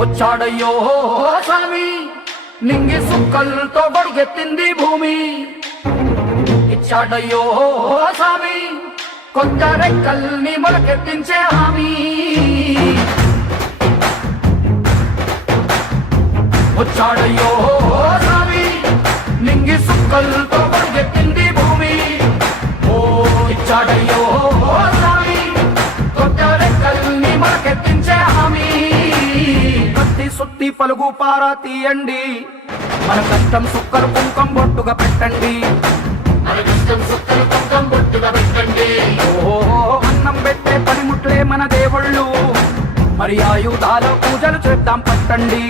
వచ్చాడయ్యో స్వామి నింగి సుక్కలతో బడిగెత్తింది భూమి. ఇచ్చాడయ్యో స్వామి కొత్త రెక్కల్ని మొలకెత్తించే హామీ. వచ్చాడయ్యో స్వామి నింగి సుక్కలతో బడిగెత్తింది భూమి. ఓ ఇచ్చాడయ్యో స్వామి. సుత్తి పలుగు పారా తీయండి. మన కష్టం సుక్కలు కుంకం బొట్టుగా పెట్టండి. మన కష్టం సుక్కలు కుంకం బొట్టుగా పెట్టండి. ఓహో అన్నం పెట్టే పనిముట్లే మన దేవుళ్ళు. మరి ఆయుధాల పూజలు చేద్దాం పట్టండి.